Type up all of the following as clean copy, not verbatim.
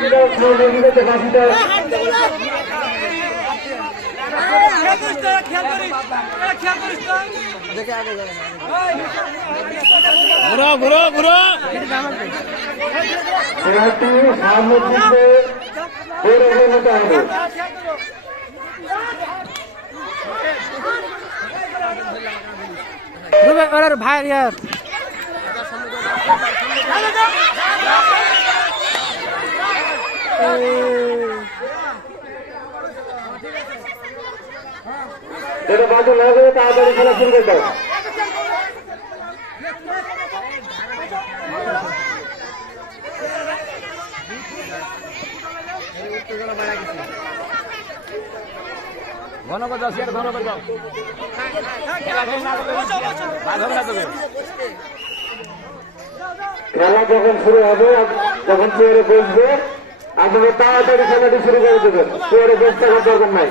ঘুরো ঘুরো ঘুরো ভাই ইয়ার যেটা বাজে লাগে তাড়াতাড়ি খেলা শুরু করে দাও। খেলা যখন শুরু হবে যখন চেয়ারে বসবে আপনারা তাড়াতাড়ি খেলাটি শুরু করে দেবেন। চেয়ারে বসতে থাকার দরকার নাই।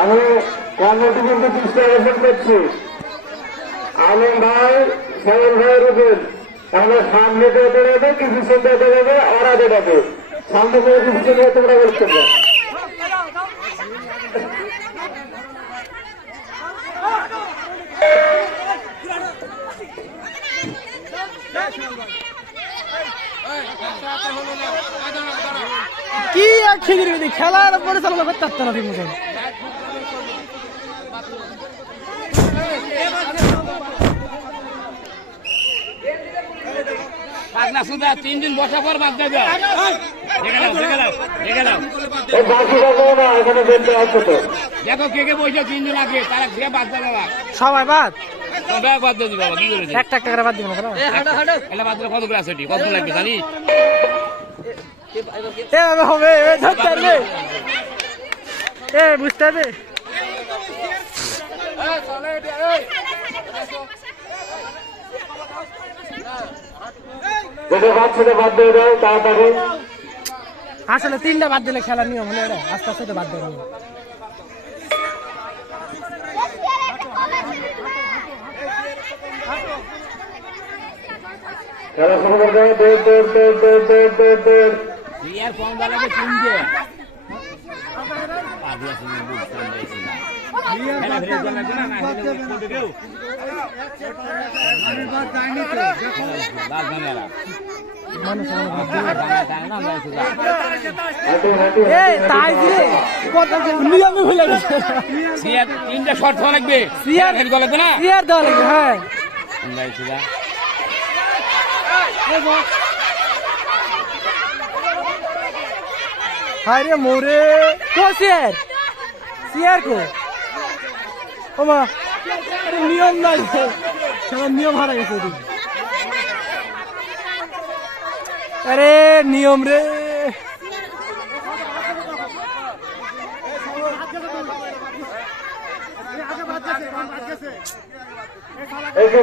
আমি কর্মটি কিন্তু চেষ্টা করছি আলম ভাই সাইল ভাইয়ের উপর তাহলে সামনে যেতে যাবে কি পিছন যেতে যাবে ওরা যেতে সামনে করে কি পিছনে তোমরা করতে হবে। কি আর ঠিকই খেলার পরিচালনা করতে পারতো না ঠিক মতন। তিন দিন বসা পর বাদ দেবে দেখো কে কে বসে 3 দিন আগে তারা খেয়ে বাদ দেবে সবাই বাদ বাদ দিয়ে দিবে বাবা কি করে একটা একটা করে বাদ দিব না এটা বাদ দিলে কত করে আছে কত লাগবে জানি হবে ধরতে পারবে বুঝতে হবে। বাদ দিয়ে দাও তাড়াতাড়ি। আসলে 3টা বাদ দিলে খেলার নিয়ম হলো এটা আস্তে আস্তে বাদ দেবে। খেলা শুরু করে দেবে দৌড় দৌড় দৌড় দৌড় দৌড় দৌড় দৌড় ইয়ার ফোন দাঁড়াবে 3 নিয়মে ভুলে গেছে। 3টা শর্ট হওয়া লাগবে লাগবে না দেওয়া লাগবে। হ্যাঁ আরে মোরে কো সিয়ার কো ওমা আরে নিয়ম নাই সবার নিয়ম হারা গেছে। আরে নিয়ম রে এই যে